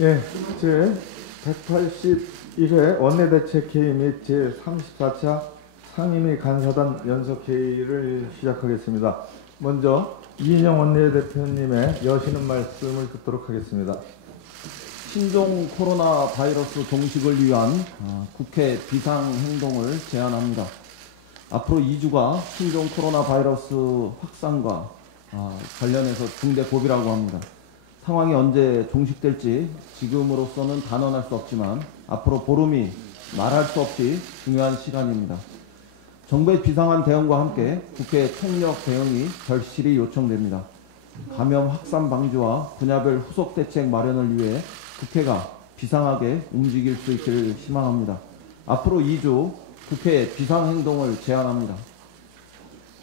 예, 제 181회 원내대책회의 및 제34차 상임위 간사단 연석회의를 시작하겠습니다. 먼저 이인영 원내대표님의 여시는 말씀을 듣도록 하겠습니다. 신종 코로나 바이러스 종식을 위한 국회 비상행동을 제안합니다. 앞으로 2주가 신종 코로나 바이러스 확산과 관련해서 중대 고비라고 합니다. 상황이 언제 종식될지 지금으로서는 단언할 수 없지만 앞으로 보름이 말할 수 없이 중요한 시간입니다. 정부의 비상한 대응과 함께 국회 통력 대응이 절실히 요청됩니다. 감염 확산 방지와 분야별 후속 대책 마련을 위해 국회가 비상하게 움직일 수 있기를 희망합니다. 앞으로 2주 국회 비상행동을 제안합니다.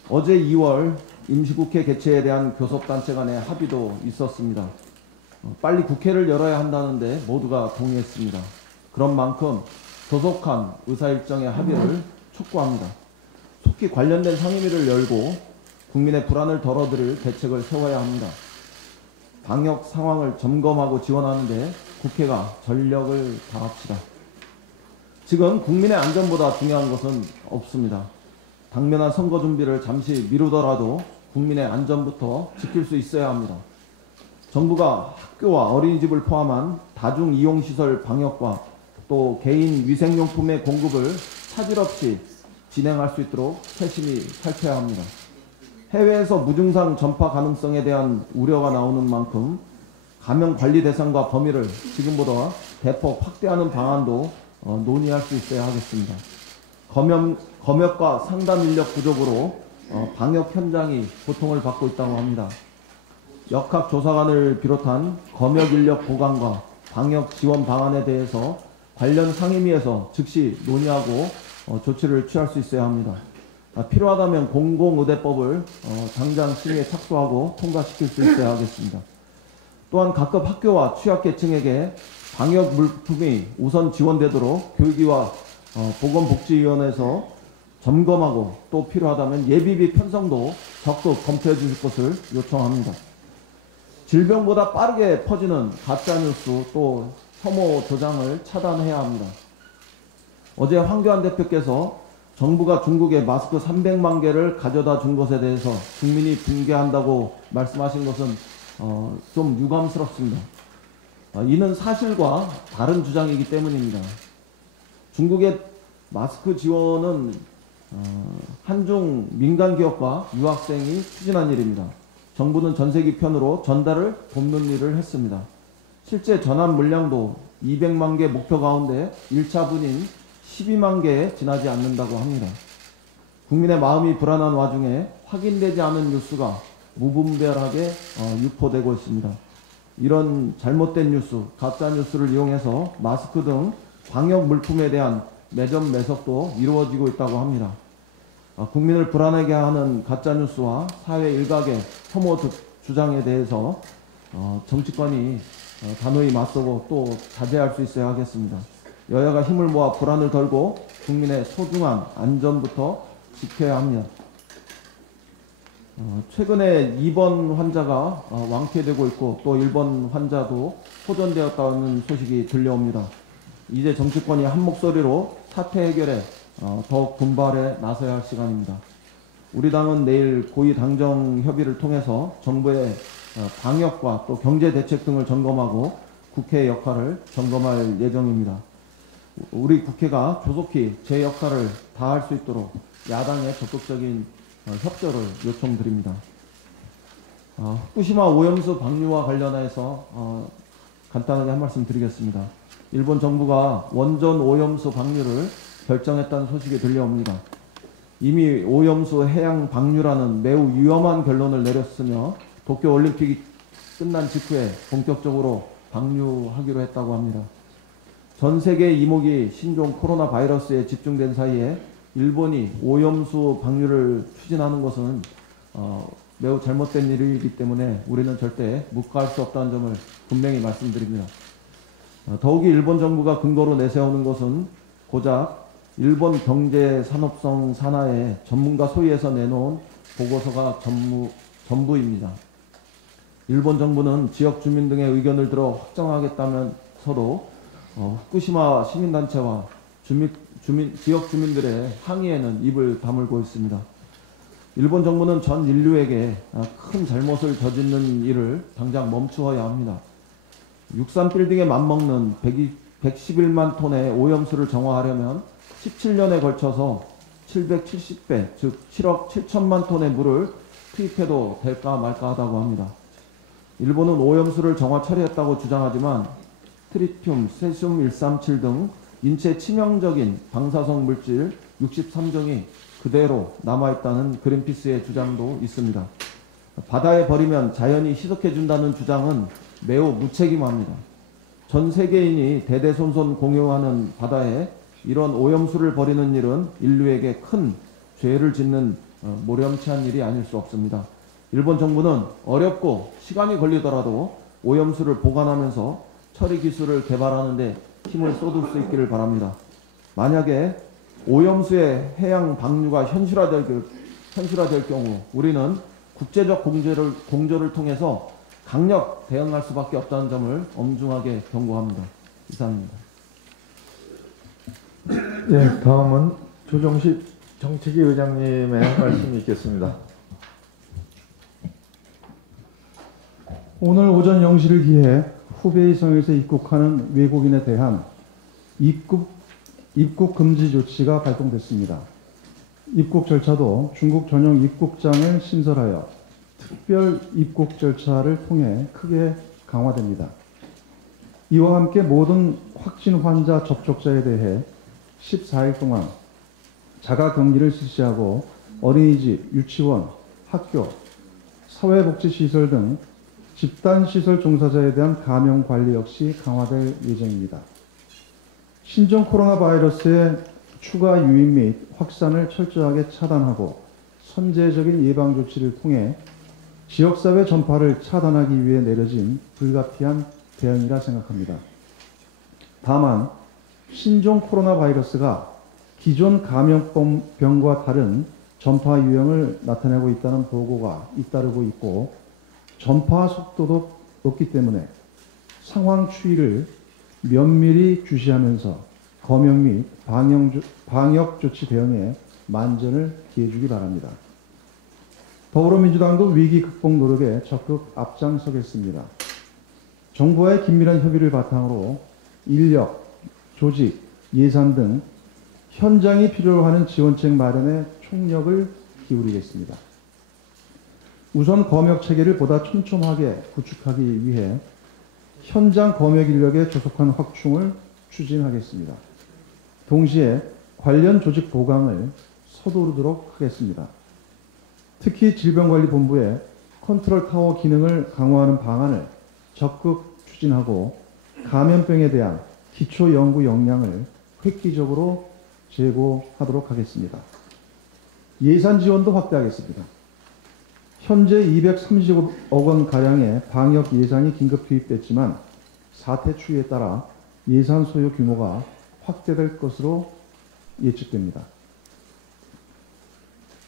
어제 2월 임시국회 개최에 대한 교섭단체 간의 합의도 있었습니다. 빨리 국회를 열어야 한다는데 모두가 동의했습니다. 그런 만큼 조속한 의사일정의 합의를 촉구합니다. 속히 관련된 상임위를 열고 국민의 불안을 덜어드릴 대책을 세워야 합니다. 방역 상황을 점검하고 지원하는데 국회가 전력을 다합시다. 지금 국민의 안전보다 중요한 것은 없습니다. 당면한 선거 준비를 잠시 미루더라도 국민의 안전부터 지킬 수 있어야 합니다. 정부가 학교와 어린이집을 포함한 다중이용시설 방역과 또 개인 위생용품의 공급을 차질 없이 진행할 수 있도록 세심히 살펴야 합니다. 해외에서 무증상 전파 가능성에 대한 우려가 나오는 만큼 감염 관리 대상과 범위를 지금보다 대폭 확대하는 방안도 논의할 수 있어야 하겠습니다. 검역과 상담 인력 부족으로 방역 현장이 고통을 받고 있다고 합니다. 역학조사관을 비롯한 검역 인력 보강과 방역 지원 방안에 대해서 관련 상임위에서 즉시 논의하고 조치를 취할 수 있어야 합니다. 필요하다면 공공의대법을 당장 심의에 착수하고 통과시킬 수 있어야 하겠습니다. 또한 각급 학교와 취약계층에게 방역 물품이 우선 지원되도록 교육위와 보건복지위원회에서 점검하고 또 필요하다면 예비비 편성도 적극 검토해 주실 것을 요청합니다. 질병보다 빠르게 퍼지는 가짜뉴스 또 혐오 조장을 차단해야 합니다. 어제 황교안 대표께서 정부가 중국에 마스크 300만 개를 가져다 준 것에 대해서 국민이 붕괴한다고 말씀하신 것은 좀 유감스럽습니다. 이는 사실과 다른 주장이기 때문입니다. 중국의 마스크 지원은 한중 민간 기업과 유학생이 추진한 일입니다. 정부는 전세기 편으로 전달을 돕는 일을 했습니다. 실제 전환 물량도 200만 개 목표 가운데 1차분인 12만 개에 지나지 않는다고 합니다. 국민의 마음이 불안한 와중에 확인되지 않은 뉴스가 무분별하게 유포되고 있습니다. 이런 잘못된 뉴스, 가짜 뉴스를 이용해서 마스크 등 방역 물품에 대한 매점 매석도 이루어지고 있다고 합니다. 국민을 불안하게 하는 가짜 뉴스와 사회 일각의 혐오 주장에 대해서 정치권이 단호히 맞서고 또 자제할 수 있어야 하겠습니다. 여야가 힘을 모아 불안을 덜고 국민의 소중한 안전부터 지켜야 합니다. 최근에 2번 환자가 완쾌되고 있고 또 1번 환자도 호전되었다는 소식이 들려옵니다. 이제 정치권이 한 목소리로 사태 해결에 더욱 분발에 나서야 할 시간입니다. 우리 당은 내일 고위 당정 협의를 통해서 정부의 방역과 또 경제 대책 등을 점검하고 국회의 역할을 점검할 예정입니다. 우리 국회가 조속히 제 역할을 다할 수 있도록 야당의 적극적인 협조를 요청드립니다. 후쿠시마 오염수 방류와 관련해서 간단하게 한 말씀 드리겠습니다. 일본 정부가 원전 오염수 방류를 결정했다는 소식이 들려옵니다. 이미 오염수 해양 방류라는 매우 위험한 결론을 내렸으며 도쿄올림픽이 끝난 직후에 본격적으로 방류하기로 했다고 합니다. 전 세계 이목이 신종 코로나 바이러스에 집중된 사이에 일본이 오염수 방류를 추진하는 것은 매우 잘못된 일이기 때문에 우리는 절대 묵과할 수 없다는 점을 분명히 말씀드립니다. 더욱이 일본 정부가 근거로 내세우는 것은 고작 일본 경제산업성 산하의 전문가 소위에서 내놓은 보고서가 전부입니다. 일본 정부는 지역 주민 등의 의견을 들어 확정하겠다면서도 후쿠시마 시민단체와 지역 주민들의 항의에는 입을 다물고 있습니다. 일본 정부는 전 인류에게 큰 잘못을 저지른 일을 당장 멈추어야 합니다. 63 빌딩에 맞먹는 111만 톤의 오염수를 정화하려면 17년에 걸쳐서 770배, 즉 7억 7천만 톤의 물을 투입해도 될까 말까 하다고 합니다. 일본은 오염수를 정화 처리했다고 주장하지만 트리튬, 세슘 137 등 인체 치명적인 방사성 물질 63종이 그대로 남아있다는 그린피스의 주장도 있습니다. 바다에 버리면 자연이 희석해준다는 주장은 매우 무책임합니다. 전 세계인이 대대손손 공유하는 바다에 이런 오염수를 버리는 일은 인류에게 큰 죄를 짓는 모렴치한 일이 아닐 수 없습니다. 일본 정부는 어렵고 시간이 걸리더라도 오염수를 보관하면서 처리 기술을 개발하는 데 힘을 쏟을 수 있기를 바랍니다. 만약에 오염수의 해양 방류가 현실화될 경우 우리는 국제적 공조를 통해서 강력 대응할 수밖에 없다는 점을 엄중하게 경고합니다. 이상입니다. 예, 다음은 조정식 정책위 의장님의 말씀이 있겠습니다. 오늘 오전 0시를 기해 후베이 성에서 입국하는 외국인에 대한 입국 금지 조치가 발동됐습니다. 입국 절차도 중국 전용 입국장을 신설하여 특별 입국 절차를 통해 크게 강화됩니다. 이와 함께 모든 확진 환자 접촉자에 대해 14일 동안 자가 격리를 실시하고 어린이집, 유치원, 학교, 사회복지시설 등 집단시설 종사자에 대한 감염 관리 역시 강화될 예정입니다. 신종 코로나 바이러스의 추가 유입 및 확산을 철저하게 차단하고 선제적인 예방 조치를 통해 지역사회 전파를 차단하기 위해 내려진 불가피한 대응이라 생각합니다. 다만 신종 코로나 바이러스가 기존 감염병과 다른 전파 유형을 나타내고 있다는 보고가 잇따르고 있고 전파 속도도 높기 때문에 상황 추이를 면밀히 주시하면서 검역 및 방역 조치 대응에 만전을 기해주기 바랍니다. 더불어민주당도 위기 극복 노력에 적극 앞장서겠습니다. 정부와의 긴밀한 협의를 바탕으로 인력, 조직, 예산 등 현장이 필요로 하는 지원책 마련에 총력을 기울이겠습니다. 우선 검역 체계를 보다 촘촘하게 구축하기 위해 현장 검역 인력의 조속한 확충을 추진하겠습니다. 동시에 관련 조직 보강을 서두르도록 하겠습니다. 특히 질병관리본부의 컨트롤타워 기능을 강화하는 방안을 적극 추진하고 감염병에 대한 기초 연구 역량을 획기적으로 제고하도록 하겠습니다. 예산 지원도 확대하겠습니다. 현재 230억 원가량의 방역 예산이 긴급 투입됐지만 사태 추이에 따라 예산 소요 규모가 확대될 것으로 예측됩니다.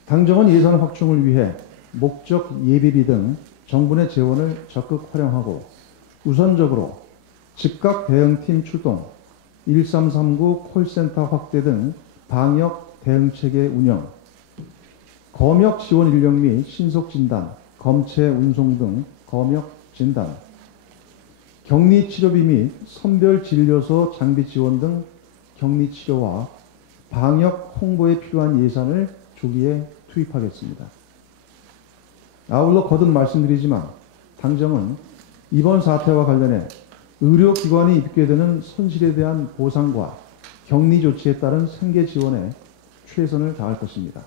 당정은 예산 확충을 위해 목적 예비비 등 정부 내 재원을 적극 활용하고 우선적으로 즉각 대응팀 출동, 1339 콜센터 확대 등 방역 대응체계 운영, 검역 지원 인력 및 신속 진단, 검체 운송 등 검역 진단, 격리 치료비 및 선별 진료소 장비 지원 등 격리 치료와 방역 홍보에 필요한 예산을 조기에 투입하겠습니다. 아울러 거듭 말씀드리지만 당정은 이번 사태와 관련해 의료기관이 입게 되는 손실에 대한 보상과 격리 조치에 따른 생계 지원에 최선을 다할 것입니다.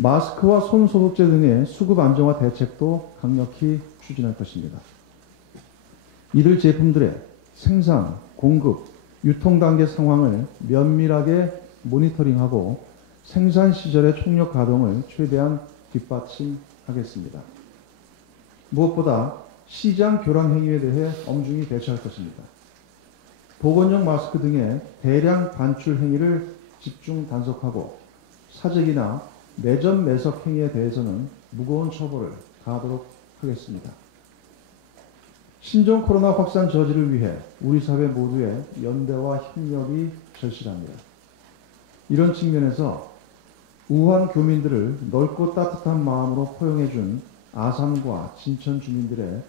마스크와 손소독제 등의 수급 안정화 대책도 강력히 추진할 것입니다. 이들 제품들의 생산, 공급, 유통 단계 상황을 면밀하게 모니터링하고 생산 시절의 총력 가동을 최대한 뒷받침하겠습니다. 무엇보다 시장 교란 행위에 대해 엄중히 대처할 것입니다. 보건용 마스크 등의 대량 반출 행위를 집중 단속하고 사재기나 매점 매석 행위에 대해서는 무거운 처벌을 가하도록 하겠습니다. 신종 코로나 확산 저지를 위해 우리 사회 모두의 연대와 협력이 절실합니다. 이런 측면에서 우한 교민들을 넓고 따뜻한 마음으로 포용해준 아산과 진천 주민들의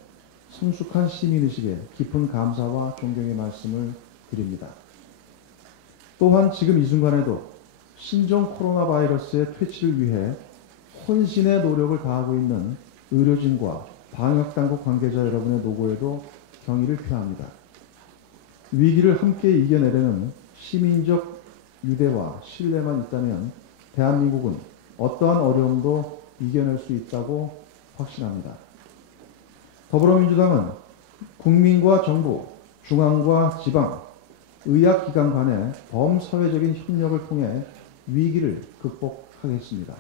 성숙한 시민의식에 깊은 감사와 존경의 말씀을 드립니다. 또한 지금 이 순간에도 신종 코로나 바이러스의 퇴치를 위해 혼신의 노력을 다하고 있는 의료진과 방역당국 관계자 여러분의 노고에도 경의를 표합니다. 위기를 함께 이겨내려는 시민적 유대와 신뢰만 있다면 대한민국은 어떠한 어려움도 이겨낼 수 있다고 확신합니다. 더불어민주당은 국민과 정부, 중앙과 지방, 의학기관 간의 범사회적인 협력을 통해 위기를 극복하겠습니다.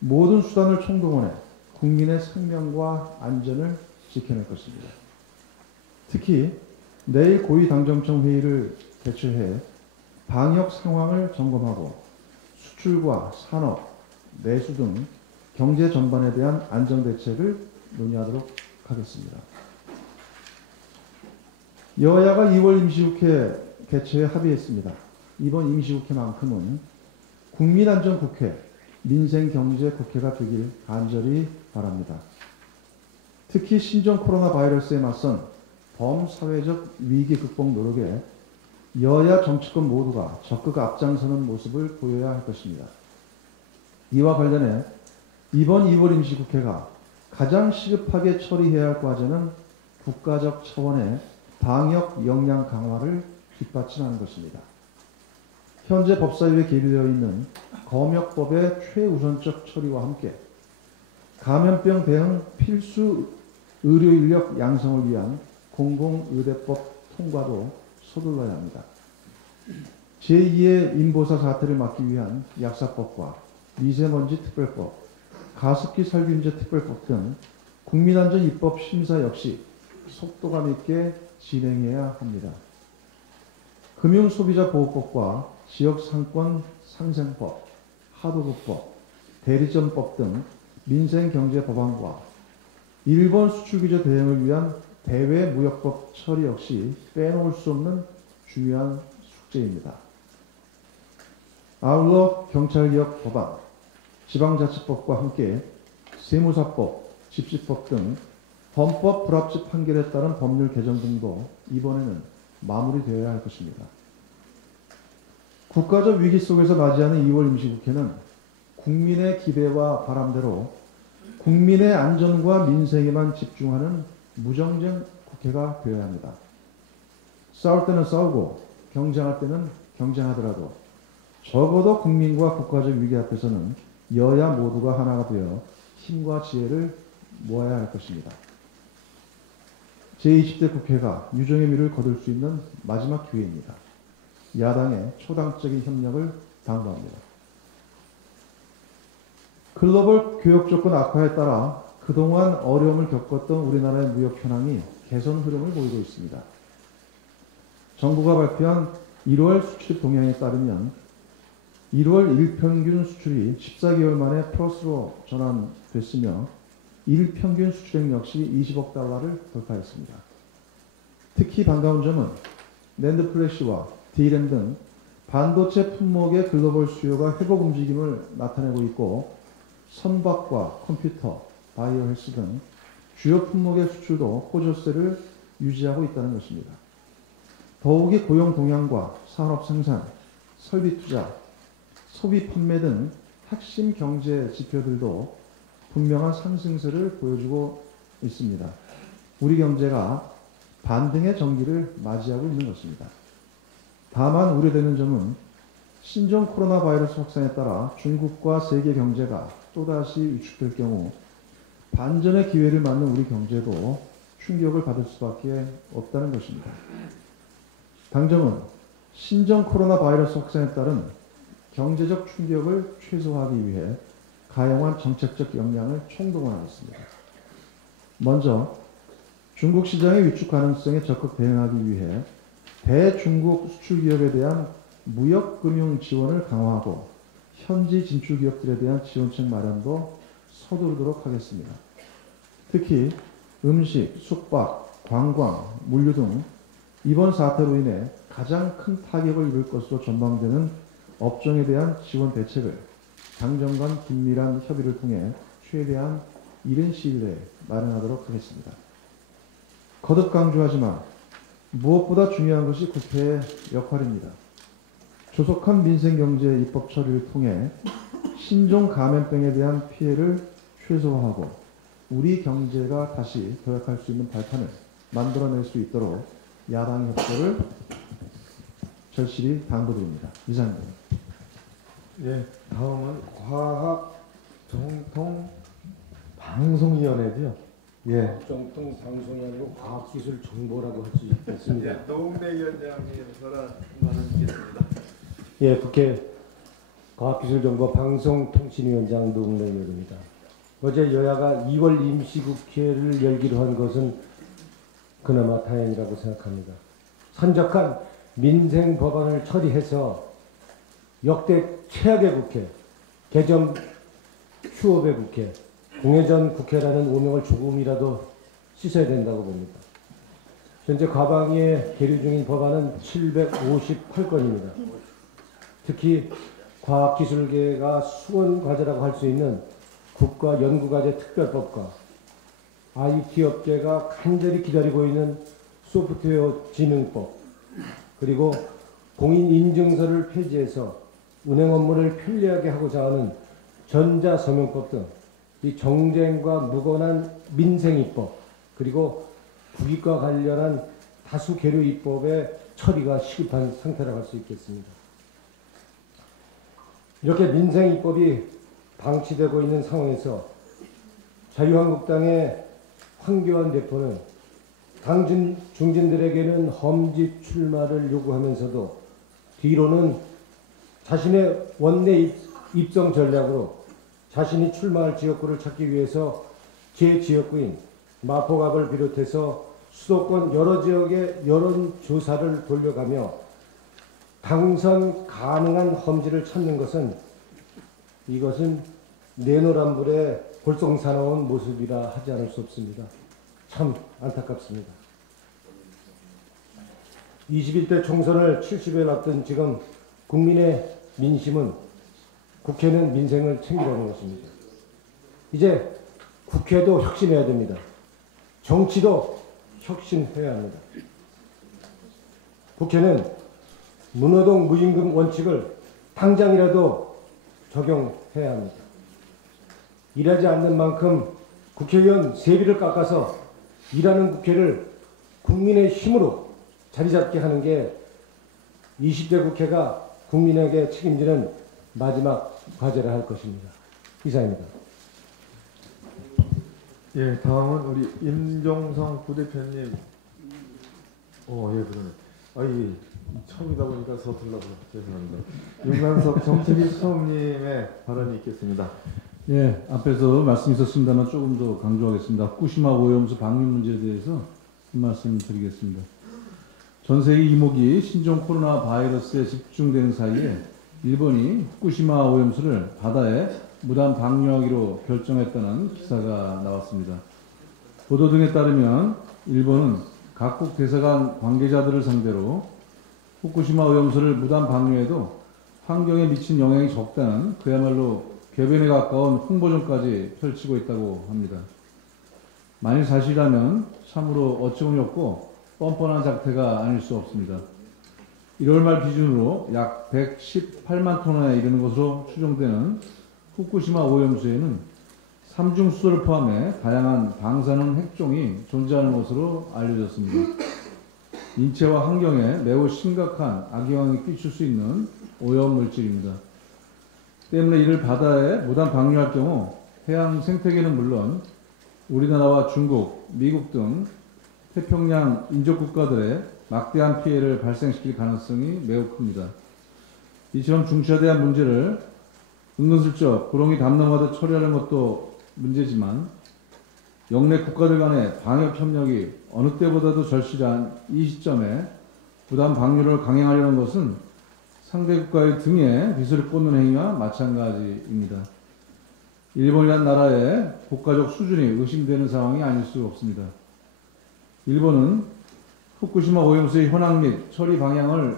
모든 수단을 총동원해 국민의 생명과 안전을 지켜낼 것입니다. 특히 내일 고위당정청 회의를 개최해 방역 상황을 점검하고 수출과 산업, 내수 등 경제 전반에 대한 안정대책을 논의하도록 하겠습니다. 여야가 2월 임시국회 개최에 합의했습니다. 이번 임시국회만큼은 국민안전국회, 민생경제국회가 되길 간절히 바랍니다. 특히 신종 코로나 바이러스에 맞선 범사회적 위기 극복 노력에 여야 정치권 모두가 적극 앞장서는 모습을 보여야 할 것입니다. 이와 관련해 이번 2월 임시국회가 가장 시급하게 처리해야 할 과제는 국가적 차원의 방역 역량 강화를 뒷받침하는 것입니다. 현재 법사위에 계류되어 있는 검역법의 최우선적 처리와 함께 감염병 대응 필수 의료인력 양성을 위한 공공의대법 통과도 서둘러야 합니다. 제2의 인보사 사태를 막기 위한 약사법과 미세먼지 특별법, 가습기 살균제 특별법 등 국민안전 입법 심사 역시 속도감 있게 진행해야 합니다. 금융소비자보호법과 지역상권 상생법, 하도급법, 대리점법 등 민생경제 법안과 일본 수출규제 대응을 위한 대외무역법 처리 역시 빼놓을 수 없는 중요한 숙제입니다. 아울러 경찰개혁 법안, 지방자치법과 함께 세무사법, 집시법 등 헌법 불합치 판결에 따른 법률 개정 등도 이번에는 마무리되어야 할 것입니다. 국가적 위기 속에서 맞이하는 2월 임시국회는 국민의 기대와 바람대로 국민의 안전과 민생에만 집중하는 무정쟁 국회가 되어야 합니다. 싸울 때는 싸우고 경쟁할 때는 경쟁하더라도 적어도 국민과 국가적 위기 앞에서는 여야 모두가 하나가 되어 힘과 지혜를 모아야 할 것입니다. 제20대 국회가 유종의 미를 거둘 수 있는 마지막 기회입니다. 야당의 초당적인 협력을 당부합니다. 글로벌 교역 조건 악화에 따라 그동안 어려움을 겪었던 우리나라의 무역 현황이 개선 흐름을 보이고 있습니다. 정부가 발표한 1월 수출 동향에 따르면 1월 일평균 수출이 14개월 만에 플러스로 전환됐으며 일평균 수출액 역시 20억 달러를 돌파했습니다. 특히 반가운 점은 낸드 플래시와 D램 등 반도체 품목의 글로벌 수요가 회복 움직임을 나타내고 있고 선박과 컴퓨터, 바이오 헬스 등 주요 품목의 수출도 호조세를 유지하고 있다는 것입니다. 더욱이 고용 동향과 산업 생산, 설비 투자, 소비 판매 등 핵심 경제 지표들도 분명한 상승세를 보여주고 있습니다. 우리 경제가 반등의 전기를 맞이하고 있는 것입니다. 다만 우려되는 점은 신종 코로나 바이러스 확산에 따라 중국과 세계 경제가 또다시 위축될 경우 반전의 기회를 맞는 우리 경제도 충격을 받을 수밖에 없다는 것입니다. 당정은 신종 코로나 바이러스 확산에 따른 경제적 충격을 최소화하기 위해 가용한 정책적 역량을 총동원하겠습니다. 먼저 중국 시장의 위축 가능성에 적극 대응하기 위해 대중국 수출 기업에 대한 무역 금융 지원을 강화하고 현지 진출 기업들에 대한 지원책 마련도 서두르도록 하겠습니다. 특히 음식, 숙박, 관광, 물류 등 이번 사태로 인해 가장 큰 타격을 입을 것으로 전망되는 업종에 대한 지원 대책을 당정 간 긴밀한 협의를 통해 최대한 이른 시일 내에 마련하도록 하겠습니다. 거듭 강조하지만 무엇보다 중요한 것이 국회의 역할입니다. 조속한 민생경제 입법 처리를 통해 신종 감염병에 대한 피해를 최소화하고 우리 경제가 다시 도약할 수 있는 발판을 만들어낼 수 있도록 야당 협조를 절실히 당부드립니다. 이상입니다. 예, 다음은 과학정통방송위원회죠. 예. 정통 방송이 아니고 과학기술정보라고 할 수 있겠습니다. 예, 노웅래 위원장님 발언 듣겠습니다. 예, 국회 과학기술정보 방송통신위원장 노웅래 의원입니다. 어제 여야가 2월 임시국회를 열기로 한 것은 그나마 다행이라고 생각합니다. 산적한 민생 법안을 처리해서 역대 최악의 국회, 개점 휴업의 국회, 공회전 국회라는 오명을 조금이라도 씻어야 된다고 봅니다. 현재 과방위에 계류 중인 법안은 758건입니다. 특히 과학기술계가 수원과제라고 할 수 있는 국가연구과제 특별법과 IT 업계가 간절히 기다리고 있는 소프트웨어 진흥법, 그리고 공인인증서를 폐지해서 은행 업무를 편리하게 하고자 하는 전자서명법 등 이 정쟁과 무관한 민생입법, 그리고 국익과 관련한 다수 계류 입법의 처리가 시급한 상태라고 할 수 있겠습니다. 이렇게 민생입법이 방치되고 있는 상황에서 자유한국당의 황교안 대표는 당 중진들에게는 험지 출마를 요구하면서도 뒤로는 자신의 원내 입성 전략으로 자신이 출마할 지역구를 찾기 위해서 제 지역구인 마포갑을 비롯해서 수도권 여러 지역의 여론조사를 돌려가며 당선 가능한 험지를 찾는 것은 이것은 내노란불에 골성사나운 모습이라 하지 않을 수 없습니다. 참 안타깝습니다. 21대 총선을 70일 앞둔 지금 국민의 민심은 국회는 민생을 챙기라는 것입니다. 이제 국회도 혁신해야 됩니다. 정치도 혁신해야 합니다. 국회는 문호동 무임금 원칙을 당장이라도 적용해야 합니다. 일하지 않는 만큼 국회의원 세비를 깎아서 일하는 국회를 국민의 힘으로 자리잡게 하는 게 20대 국회가 국민에게 책임지는 마지막 과제를 할 것입니다. 이상입니다. 예, 다음은 우리 임종성 부대표님. 예, 그러네. 아이, 처음이다 보니까 서툴러서 죄송합니다. 윤관석 정책위 수석님의 발언이 있겠습니다. 예, 앞에서 말씀 있었습니다만 조금 더 강조하겠습니다. 후쿠시마 오염수 방류 문제에 대해서 한 말씀 드리겠습니다. 전 세계 이목이 신종 코로나 바이러스에 집중되는 사이에 일본이 후쿠시마 오염수를 바다에 무단 방류하기로 결정했다는 기사가 나왔습니다. 보도 등에 따르면 일본은 각국 대사관 관계자들을 상대로 후쿠시마 오염수를 무단 방류해도 환경에 미친 영향이 적다는 그야말로 궤변에 가까운 홍보전까지 펼치고 있다고 합니다. 만일 사실이라면 참으로 어처구니 없고 뻔뻔한 작태가 아닐 수 없습니다. 1월 말 기준으로 약 118만 톤에 이르는 것으로 추정되는 후쿠시마 오염수에는 삼중수소를 포함해 다양한 방사능 핵종이 존재하는 것으로 알려졌습니다. 인체와 환경에 매우 심각한 악영향을 끼칠 수 있는 오염물질입니다. 때문에 이를 바다에 무단 방류할 경우 해양 생태계는 물론 우리나라와 중국, 미국 등 태평양 인접 국가들의 막대한 피해를 발생시킬 가능성이 매우 큽니다. 이처럼 중차대한 문제를 은근슬쩍 구렁이 담넘어도 처리하는 것도 문제지만 영내 국가들 간의 방역 협력이 어느 때보다도 절실한 이 시점에 부담 방류를 강행하려는 것은 상대 국가의 등에 빗을 꽂는 행위와 마찬가지입니다. 일본이란 나라의 국가적 수준이 의심되는 상황이 아닐 수 없습니다. 일본은 후쿠시마 오염수의 현황 및 처리 방향을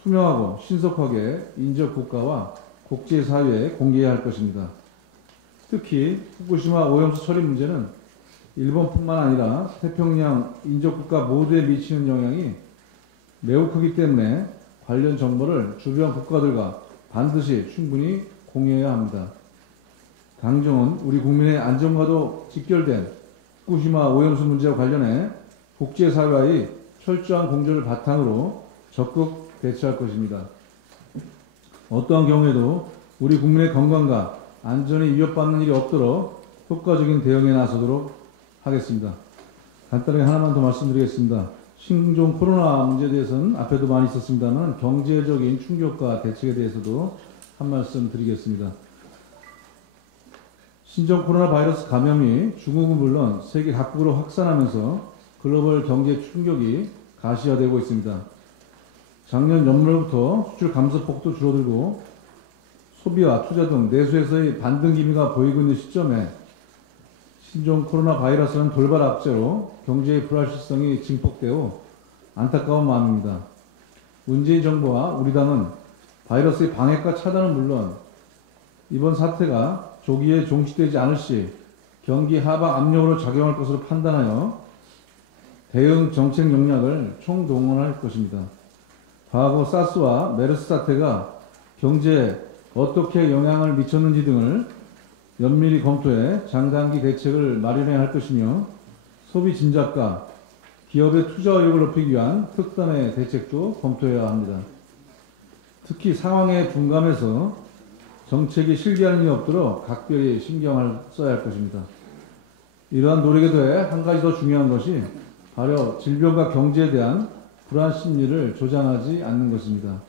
투명하고 신속하게 인접 국가와 국제사회에 공개해야 할 것입니다. 특히 후쿠시마 오염수 처리 문제는 일본뿐만 아니라 태평양 인접 국가 모두에 미치는 영향이 매우 크기 때문에 관련 정보를 주변 국가들과 반드시 충분히 공유해야 합니다. 당정은 우리 국민의 안전과도 직결된 후쿠시마 오염수 문제와 관련해 국제사회의 철저한 공조를 바탕으로 적극 대처할 것입니다. 어떠한 경우에도 우리 국민의 건강과 안전이 위협받는 일이 없도록 효과적인 대응에 나서도록 하겠습니다. 간단하게 하나만 더 말씀드리겠습니다. 신종 코로나 문제에 대해서는 앞에도 많이 있었습니다만 경제적인 충격과 대책에 대해서도 한 말씀 드리겠습니다. 신종 코로나 바이러스 감염이 중국은 물론 세계 각국으로 확산하면서 글로벌 경제 충격이 가시화되고 있습니다. 작년 연말부터 수출 감소폭도 줄어들고 소비와 투자 등 내수에서의 반등 기미가 보이고 있는 시점에 신종 코로나 바이러스는 돌발 악재로 경제의 불확실성이 증폭되어 안타까운 마음입니다. 문재인 정부와 우리 당은 바이러스의 방역과 차단은 물론 이번 사태가 조기에 종식되지 않을 시 경기 하방 압력으로 작용할 것으로 판단하여 대응 정책 역량을 총동원할 것입니다. 과거 사스와 메르스 사태가 경제에 어떻게 영향을 미쳤는지 등을 면밀히 검토해 장단기 대책을 마련해야 할 것이며 소비 진작과 기업의 투자 의욕을 높이기 위한 특단의 대책도 검토해야 합니다. 특히 상황에 둔감해서 정책이 실기하는 일이 없도록 각별히 신경을 써야 할 것입니다. 이러한 노력에 더해 한 가지 더 중요한 것이 바로 질병과 경제에 대한 불안 심리를 조장하지 않는 것입니다.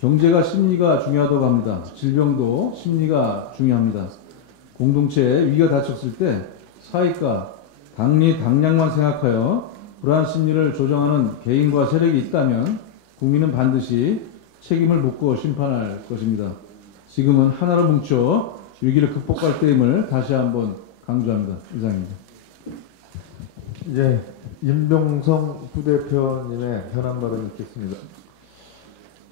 경제가 심리가 중요하다고 합니다. 질병도 심리가 중요합니다. 공동체에 위기가 닥쳤을 때 사익과 당리, 당량만 생각하여 불안 심리를 조장하는 개인과 세력이 있다면 국민은 반드시 책임을 묻고 심판할 것입니다. 지금은 하나로 뭉쳐 위기를 극복할 때임을 다시 한번 강조합니다. 이상입니다. 이제 임종성 부대표님의 현안 발언 있겠습니다.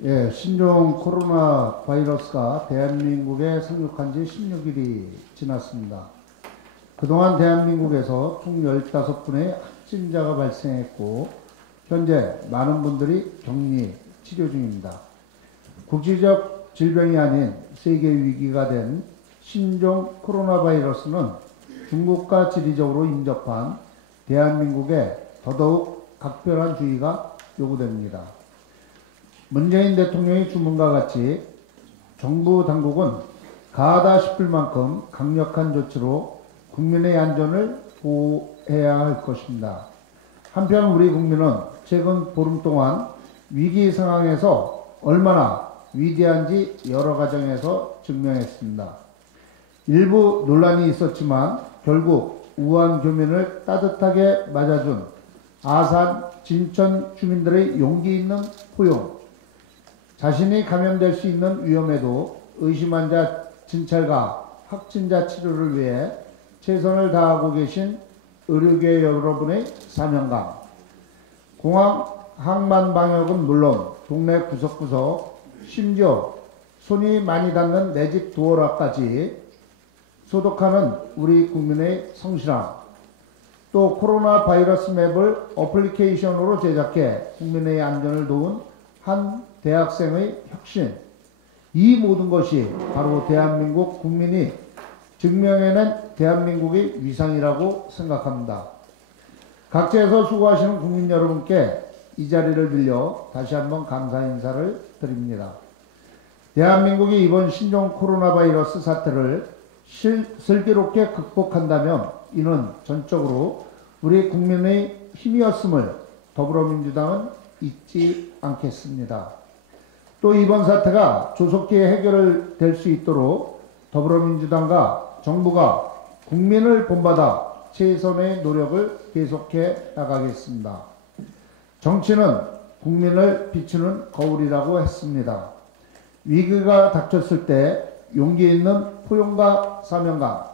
예, 신종 코로나 바이러스가 대한민국에 상륙한 지 16일이 지났습니다. 그동안 대한민국에서 총 15분의 확진자가 발생했고 현재 많은 분들이 격리 치료 중입니다. 국제적 질병이 아닌 세계 위기가 된 신종 코로나 바이러스는 중국과 지리적으로 인접한 대한민국에 더더욱 각별한 주의가 요구됩니다. 문재인 대통령의 주문과 같이 정부 당국은 가하다 싶을 만큼 강력한 조치로 국민의 안전을 보호해야 할 것입니다. 한편 우리 국민은 최근 보름 동안 위기 상황에서 얼마나 위대한지 여러 가정에서 증명했습니다. 일부 논란이 있었지만 결국 우한 교민을 따뜻하게 맞아준 아산, 진천 주민들의 용기 있는 포용, 자신이 감염될 수 있는 위험에도 의심 환자 진찰과 확진자 치료를 위해 최선을 다하고 계신 의료계 여러분의 사명감, 공항 항만 방역은 물론 동네 구석구석 심지어 손이 많이 닿는 내 집 도어락까지 소독하는 우리 국민의 성실함, 또 코로나 바이러스 맵을 어플리케이션으로 제작해 국민의 안전을 도운 한 대학생의 혁신, 이 모든 것이 바로 대한민국 국민이 증명해낸 대한민국의 위상이라고 생각합니다. 각지에서 수고하시는 국민 여러분께 이 자리를 빌려 다시 한번 감사 인사를 드립니다. 대한민국이 이번 신종 코로나 바이러스 사태를 슬기롭게 극복한다면 이는 전적으로 우리 국민의 힘이었음을 더불어민주당은 잊지 않겠습니다. 또 이번 사태가 조속히 해결될 수 있도록 더불어민주당과 정부가 국민을 본받아 최선의 노력을 계속해 나가겠습니다. 정치는 국민을 비추는 거울이라고 했습니다. 위기가 닥쳤을 때 용기 있는 포용과 사명감,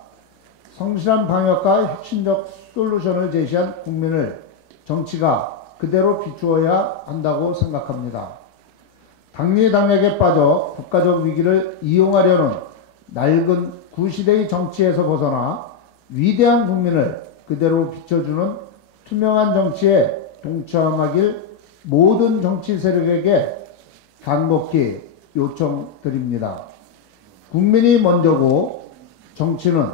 성실한 방역과 혁신적 솔루션을 제시한 국민을 정치가 그대로 비추어야 한다고 생각합니다. 당리당략에 빠져 국가적 위기를 이용하려는 낡은 구시대의 정치에서 벗어나 위대한 국민을 그대로 비춰주는 투명한 정치에 동참하길 모든 정치 세력에게 간곡히 요청드립니다. 국민이 먼저고 정치는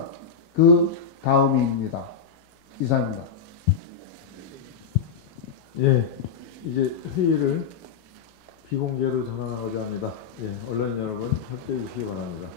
그 다음입니다. 이상입니다. 예, 이제 회의를 비공개로 전환하고자 합니다. 예, 언론 여러분 협조해 주시기 바랍니다.